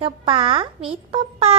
गप्पा विथ पप्पा.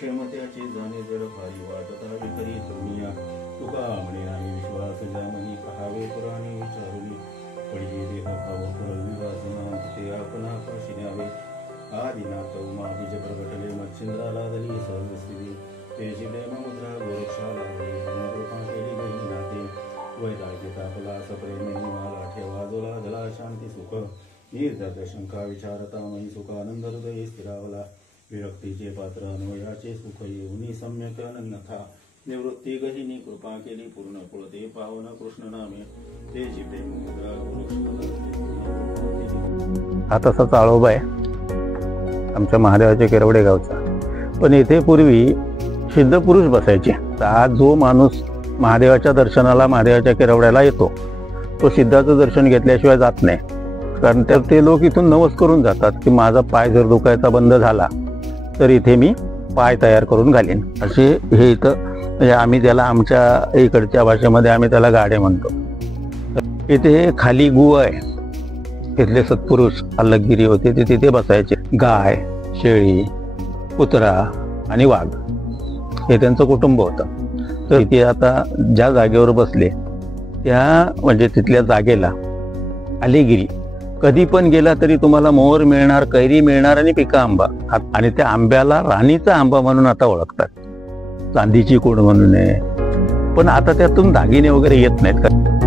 क्षेम त्याचे जाणे जड भारी वाटता विकरी दुनिया तुका म्हणे नाही विश्वास जामनी पहावे पुराणे विचारुनी पडिये देह भाव पुरवी वासना ते आपण आकाशी न्यावे आदिनाथ उमा बीज प्रगटले मच्छिंद्राला दली सहस्थिती ते जिले मुद्रा गोरक्षाला कृपा केली बहिणी नाते वैराग्य तापला सप्रेमी माला ठेवा जोला जला शांती सुख निर्दर्द शंका विचारता मयी सुखानंद हृदय स्थिरावला विरक्तीचे पात्र अन्वयाचे सुख येऊनी सम्यक अन्यथा निवृत्ती गहिनी कृपा केली पूर्ण कुळते पावन कृष्ण नामे ते जिथे मुद्रा हा तसा चाळोबा आहे आमच्या महादेवाच्या केरवडे गावचा. पण येथे पूर्वी सिद्ध पुरुष बसायचे. आज जो माणूस महादेवाच्या दर्शनाला महादेवाच्या केरवड्याला येतो तो सिद्धाचं दर्शन घेतल्याशिवाय जात नाही. कारण ते लोक इथून नवस करून जातात की माझा पाय जर दुखायचा बंद झाला तर इथे मी पाय तयार करून घालीन. असे हे इथं म्हणजे आम्ही त्याला आमच्या इकडच्या भाषेमध्ये आम्ही त्याला गाडे म्हणतो. इथे खाली गुव आहे. तिथले सत्पुरुष अल्लगिरी होते ते तिथे बसायचे. गाय, शेळी, कुत्रा आणि वाघ हे त्यांचं कुटुंब होतं. तर इथे आता ज्या जागेवर बसले त्या म्हणजे तिथल्या जागेला अलीगिरी कधी पण गेला तरी तुम्हाला मोहर मिळणार, कैरी मिळणार आणि पिका आंबा. आणि त्या आंब्याला राणीचा आंबा म्हणून आता ओळखतात. चांदीची कोड म्हणून आहे. पण आता त्यातून दागिने वगैरे येत नाहीत का.